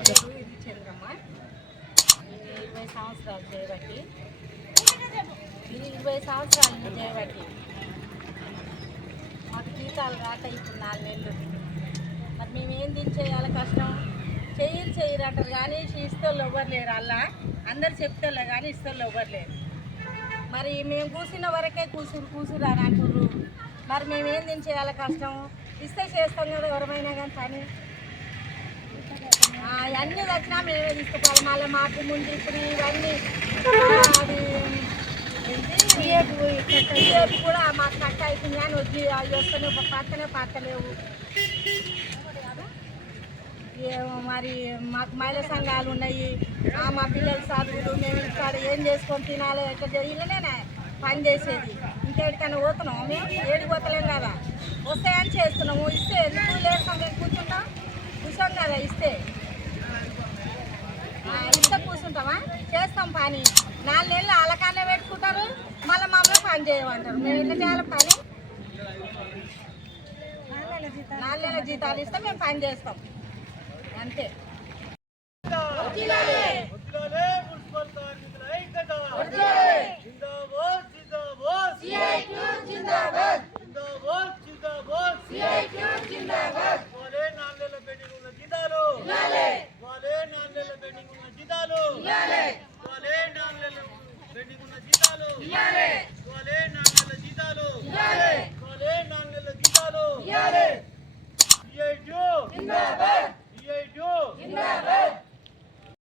పేరు ఇది చంద్రమ్మ ఇది ఇరవై సంవత్సరాలు చేయబట్టి ఇది ఇరవై సంవత్సరాలు నేను చేయబట్టి మాకు జీతాలు రాక ఇప్పుడు నాలుగు నెలలు మరి మేము ఏం దించేయాలి కష్టం చేయరు చేయరు అంటారు కానీ ఇస్తోళ్ళు ఎవ్వరు లేరు అలా అందరు చెప్తారులే కానీ ఇస్తోళ్ళు ఎవ్వరు లేరు మరి మేము కూర్చున్న వరకే కూసురు కూసురు అని అంటుర్రు. మరి మేమేం దించేయాలి కష్టం? ఇస్తే చేస్తాం కదా ఎవరమైనా కానీ పని. అన్నీ వచ్చినా మేమే తీసుకుపోవాలి. మళ్ళీ మాకు ముందు ఇప్పుడు ఇవన్నీ అది కూడా మాకు కట్ అవుతుంది అని వస్తేనే ఒక పక్కనే పక్కలేవు మరి మాకు మహిళా సంఘాలు ఉన్నాయి. మా పిల్లల చదువులు మేము ఇక్కడ ఏం చేసుకొని తినాలి ఎట్లా ఇళ్ళనే పని చేసేది. ఇంకేడికైనా పోతున్నాం మేము? ఏడికి పోతలేం కదా. వస్తాయని చేస్తున్నాము ఇస్తే ఎందుకు లేకుండా మేము కూర్చుంటాం కూర్చోం కదా ఇస్తే ఆ, ఇస్తే కూర్చుంటామా చేస్తాం పని. నాలుగు నెలలు అలకానే పెట్టుకుంటారు మళ్ళీ మమ్మల్ని పని చేయమంటారు. మేము ఎట్లా చేయాలి పని? నాలుగు నెలల జీతాలు ఇస్తే మేము పని చేస్తాం. అంతే. జిందాబాద్. జిందాబాద్